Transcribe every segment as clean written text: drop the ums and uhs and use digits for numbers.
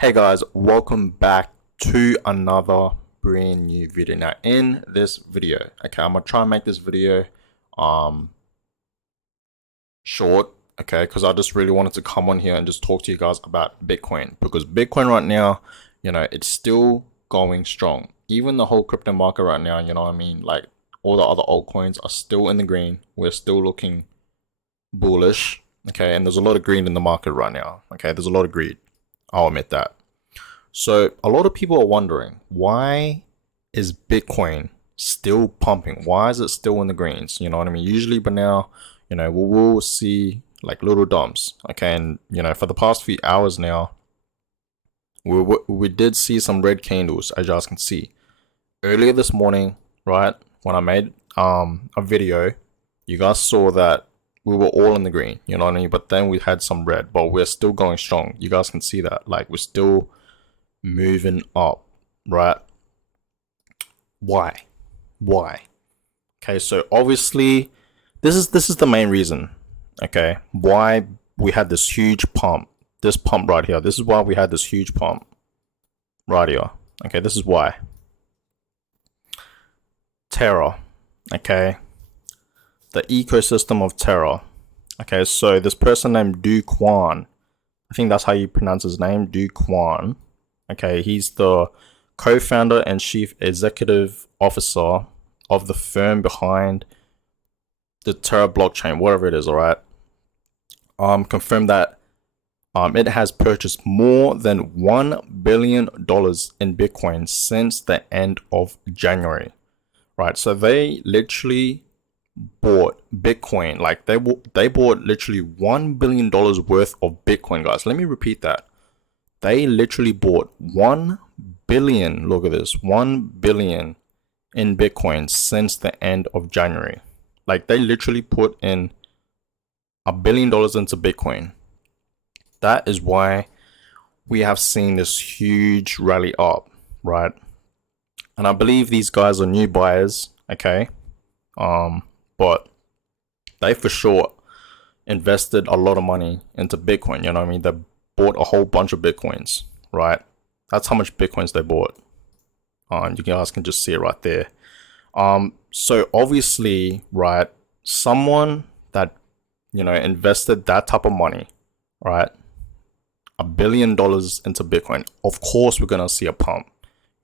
Hey guys, welcome back to another brand new video. Now in this video, okay, I'm gonna try and make this video um short, okay, because I just really wanted to come on here and just talk to you guys about Bitcoin, because Bitcoin right now, it's still going strong. Even the whole crypto market right now, you know what I mean? Like all the other altcoins are still in the green. We're still looking bullish, okay, and there's a lot of greed in the market right now. Okay, there's a lot of greed. I'll admit that. So a lot of people are wondering, why is Bitcoin still pumping? Why is it still in the greens? You know what I mean? Usually by now, we will see like little dumps. Okay, and for the past few hours now, we did see some red candles, as you guys can see. Earlier this morning, right, when I made a video, you guys saw that we were all in the green, you know what I mean? But then we had some red, but we're still going strong. You guys can see that. Like, we're still moving up, right? Why? Okay, so obviously this is the main reason, okay, why we had this huge pump. This pump right here. This is why we had this huge pump right here. Okay, this is why. Terra, okay? The ecosystem of Terra. Okay, so this person named Do Kwon, I think that's how you pronounce his name, Do Kwon. Okay, he's the co-founder and chief executive officer of the firm behind the Terra blockchain, whatever it is, all right? Confirmed that it has purchased more than $1 billion in Bitcoin since the end of January, right? So they literally bought Bitcoin, like they bought literally $1 billion worth of Bitcoin, guys. Let me repeat that. They literally bought 1 billion, look at this, 1 billion in Bitcoin since the end of January. Like, they literally put in $1 billion into Bitcoin. That is why we have seen this huge rally up, right? And I believe these guys are new buyers, okay? But they for sure invested a lot of money into Bitcoin, you know what I mean? They bought a whole bunch of Bitcoins, right? That's how much Bitcoins they bought. You guys can just see it right there. So obviously, right, someone that, invested that type of money, right, $1 billion into Bitcoin, of course we're going to see a pump.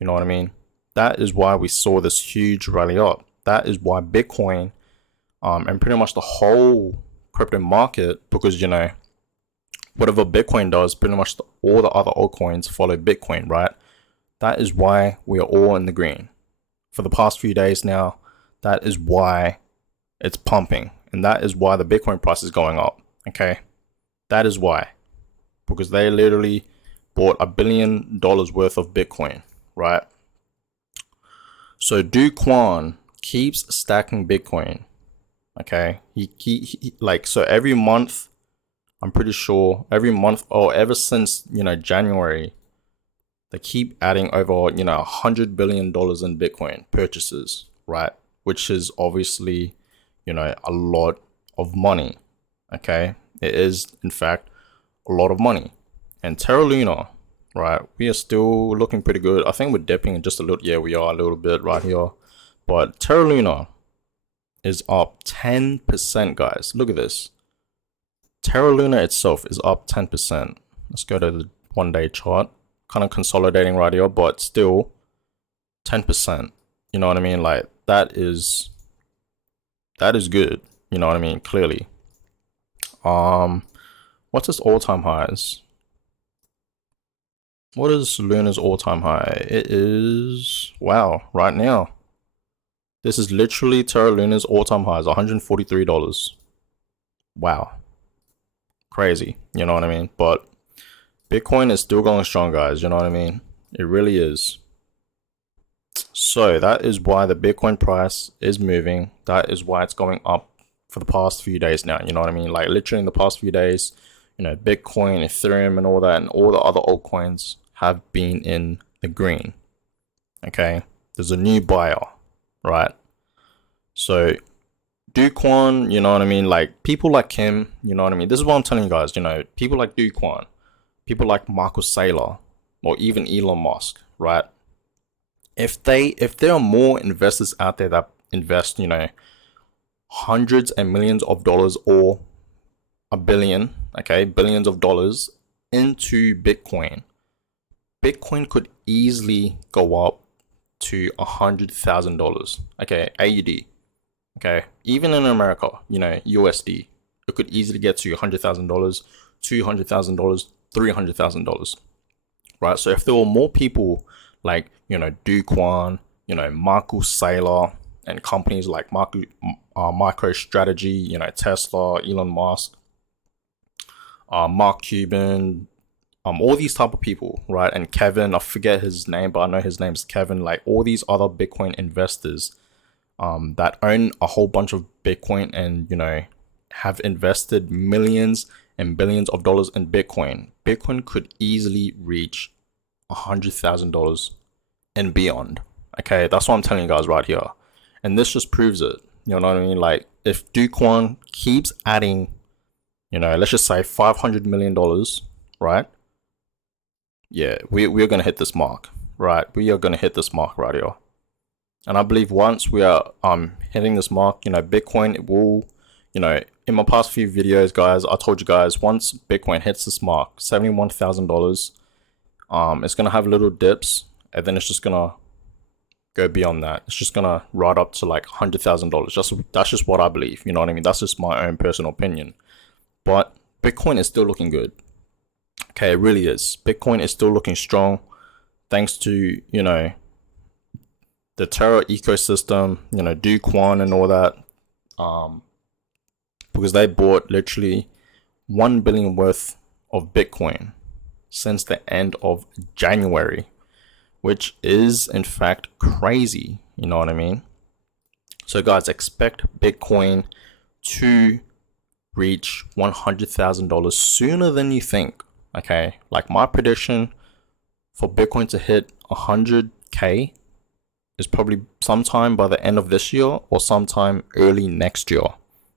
You know what I mean? That is why we saw this huge rally up. That is why Bitcoin, and pretty much the whole crypto market, because, whatever Bitcoin does, pretty much all the other altcoins follow Bitcoin, right? That is why we are all in the green. For the past few days now, that is why it's pumping. And that is why the Bitcoin price is going up, okay? That is why. Because they literally bought $1 billion worth of Bitcoin, right? So Do Kwon keeps stacking Bitcoin, okay? He like, so every month, I'm pretty sure every month, or ever since, January, they keep adding over, $100 billion in Bitcoin purchases, right? Which is obviously, a lot of money, okay? It is, in fact, a lot of money. And Terra Luna, right? We are still looking pretty good. I think we're dipping just a little. Yeah, we are a little bit right here. But Terra Luna is up 10%, guys. Look at this. Terra Luna itself is up 10%. Let's go to the 1-day chart. Kind of consolidating right here, but still 10%. You know what I mean? Like, that is good. You know what I mean? Clearly. What's its all-time highs? What is Luna's all-time high? It is, wow, right now. This is literally Terra Luna's all-time highs, $143. Wow. Crazy, you know what I mean? But Bitcoin is still going strong, guys, you know what I mean? It really is. So that is why the Bitcoin price is moving. That is why it's going up for the past few days now, you know what I mean? Like, literally in the past few days, Bitcoin, Ethereum, and all that, and all the other altcoins have been in the green. Okay, there's a new buyer, right? So Do Kwon, you know what I mean? Like, people like him, you know what I mean? This is what I'm telling you guys, people like Do Kwon, people like Michael Saylor, or even Elon Musk, right? If there are more investors out there that invest, hundreds and millions of dollars or a billion, okay, billions of dollars into Bitcoin, Bitcoin could easily go up to $100,000, okay, AUD, okay, even in America, USD, it could easily get to $100,000, $200,000, $300,000, right? So if there were more people like, Do Kwon, Michael Saylor, and companies like MicroStrategy, Tesla, Elon Musk, Mark Cuban, all these type of people, right? And Kevin, I forget his name, but I know his name's Kevin. Like all these other Bitcoin investors, that own a whole bunch of Bitcoin and have invested millions and billions of dollars in Bitcoin. Bitcoin could easily reach $100,000 and beyond. Okay, that's what I'm telling you guys right here, and this just proves it. You know what I mean? Like if Do Kwon keeps adding, let's just say $500 million, right? Yeah, we're gonna hit this mark, right? We are gonna hit this mark right here, and I believe once we are hitting this mark, Bitcoin, it will, in my past few videos, guys, I told you guys once Bitcoin hits this mark, $71,000, it's gonna have little dips, and then it's just gonna go beyond that. It's just gonna ride up to like $100,000. That's just what I believe. You know what I mean? That's just my own personal opinion. But Bitcoin is still looking good. Okay, it really is. Bitcoin is still looking strong, thanks to the Terra ecosystem. Do Kwon and all that. Because they bought literally 1 billion worth of Bitcoin since the end of January, which is in fact crazy. You know what I mean? So guys, expect Bitcoin to reach $100,000 sooner than you think. Okay, like my prediction for Bitcoin to hit 100K is probably sometime by the end of this year or sometime early next year.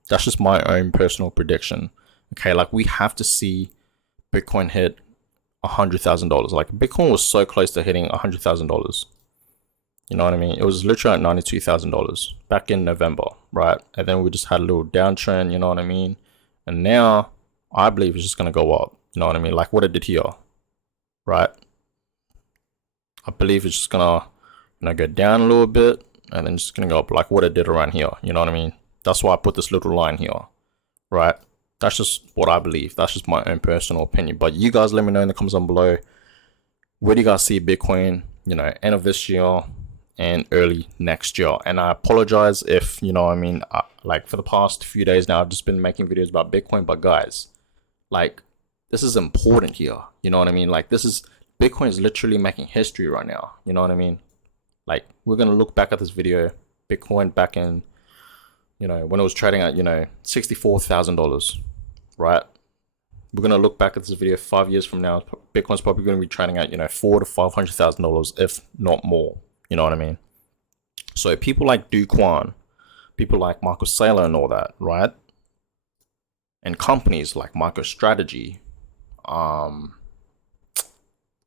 That's just my own personal prediction. Okay, like we have to see Bitcoin hit $100,000. Like Bitcoin was so close to hitting $100,000. You know what I mean? It was literally at $92,000 back in November, right? And then we just had a little downtrend, you know what I mean? And now I believe it's just gonna go up. You know what I mean? Like what it did here, right? I believe it's just gonna, go down a little bit and then just gonna go up like what it did around here. You know what I mean? That's why I put this little line here, right? That's just what I believe. That's just my own personal opinion. But you guys let me know in the comments down below. Where do you guys see Bitcoin, end of this year and early next year? And I apologize if, like for the past few days now, I've just been making videos about Bitcoin. But guys, like this is important here. You know what I mean? Like Bitcoin is literally making history right now. You know what I mean? Like we're going to look back at this video, Bitcoin back in, when it was trading at, $64,000, right? We're going to look back at this video 5 years from now. Bitcoin's probably going to be trading at, $400,000 to $500,000, if not more. You know what I mean? So people like Do Kwon, people like Michael Saylor and all that, right? And companies like MicroStrategy,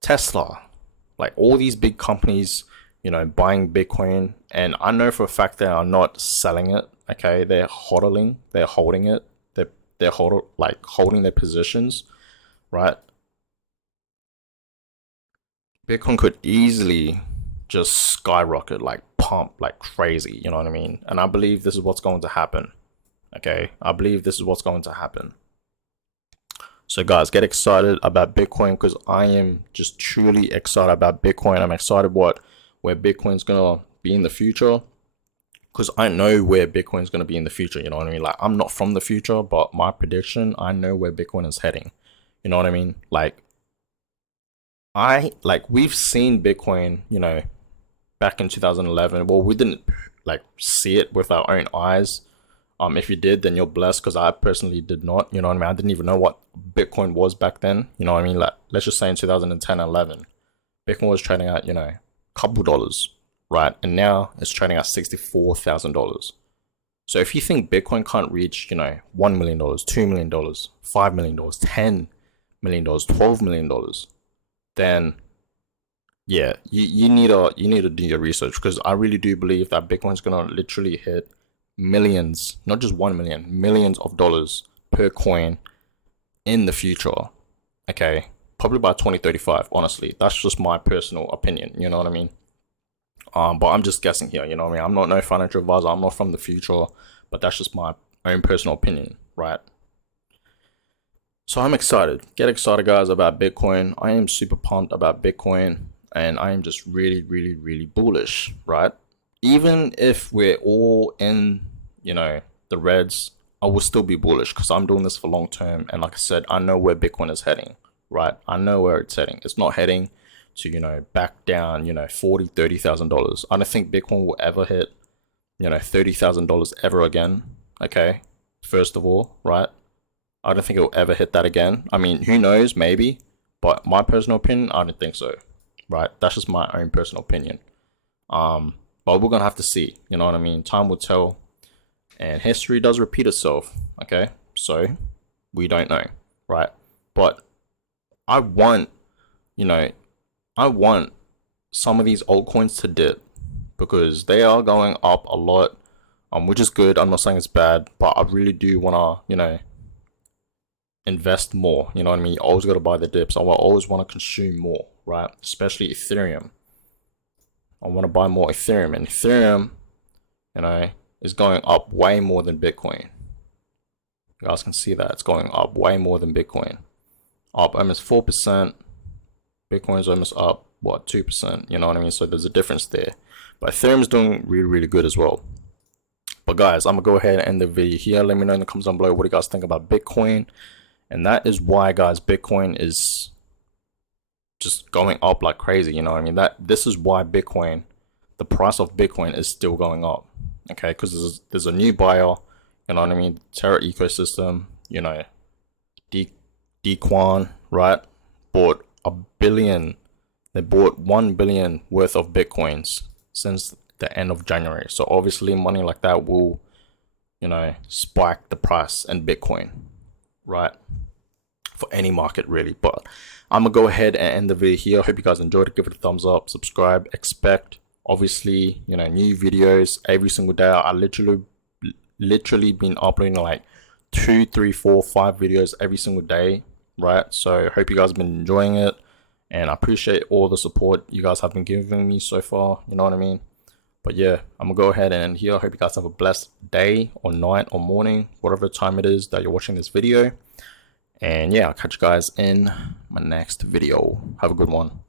Tesla, like all these big companies, buying Bitcoin. And I know for a fact they are not selling it. Okay, they're holding it. They're holding their positions, right? Bitcoin could easily just skyrocket, like pump like crazy. You know what I mean? And I believe this is what's going to happen. Okay, I believe this is what's going to happen. So guys, get excited about Bitcoin because I am just truly excited about Bitcoin. I'm excited where Bitcoin's gonna be in the future. Because I know where Bitcoin is going to be in the future, you know what I mean? Like, I'm not from the future, but my prediction, I know where Bitcoin is heading. You know what I mean? We've seen Bitcoin, back in 2011. Well, we didn't, see it with our own eyes. If you did, then you're blessed, because I personally did not. You know what I mean? I didn't even know what Bitcoin was back then. You know what I mean? Like, let's just say in 2010 and 11, Bitcoin was trading at, a couple dollars. Right, and now it's trading at $64,000. So if you think Bitcoin can't reach, $1 million, $2 million, $5 million, $10 million, $12 million, then yeah, you need to do your research, because I really do believe that Bitcoin's gonna literally hit millions, not just 1 million, millions of dollars per coin in the future. Okay, probably by 2035. Honestly, that's just my personal opinion. You know what I mean? But I'm just guessing here. You know what I mean? I'm not no financial advisor. I'm not from the future, but that's just my own personal opinion, right? So I'm excited. Get excited, guys, about Bitcoin. I am super pumped about Bitcoin, and I am just really, really, really bullish, right? Even if we're all in, the reds, I will still be bullish because I'm doing this for long term. And like I said, I know where Bitcoin is heading, right? I know where it's heading. It's not heading to, back down, $30,000. I don't think Bitcoin will ever hit, $30,000 ever again. Okay. First of all, right? I don't think it will ever hit that again. I mean, who knows? Maybe. But my personal opinion, I don't think so. Right? That's just my own personal opinion. But we're gonna have to see. You know what I mean? Time will tell. And history does repeat itself. Okay? So we don't know. Right? But I want, you know, I want some of these altcoins to dip, because they are going up a lot. Which is good. I'm not saying it's bad, but I really do wanna, invest more. You know what I mean? You always got to buy the dips. I always want to consume more, right? Especially Ethereum. I want to buy more Ethereum, and Ethereum, is going up way more than Bitcoin. You guys can see that it's going up way more than Bitcoin. Up almost 4%. Bitcoin's almost up, 2%? You know what I mean? So there's a difference there. But Ethereum's doing really, really good as well. But guys, I'm going to go ahead and end the video here. Let me know in the comments down below what you guys think about Bitcoin. And that is why, guys, Bitcoin is just going up like crazy. You know what I mean? This is why Bitcoin, the price of Bitcoin is still going up. Okay, because there's a new buyer. You know what I mean? Terra ecosystem. Dequan, right? Bought $1 billion. They bought 1 billion worth of Bitcoins since the end of January. So obviously, money like that will, spike the price in Bitcoin, right? For any market really. But I'm gonna go ahead and end the video here. Hope you guys enjoyed it. Give it a thumbs up, subscribe, expect obviously new videos every single day. I literally been uploading like 2, 3, 4, 5 videos every single day, right? So hope you guys have been enjoying it, and I appreciate all the support you guys have been giving me so far. You know what I mean? But yeah, I'm gonna go ahead and end here. Hope you guys have a blessed day or night or morning, whatever time it is that you're watching this video. And yeah, I'll catch you guys in my next video. Have a good one.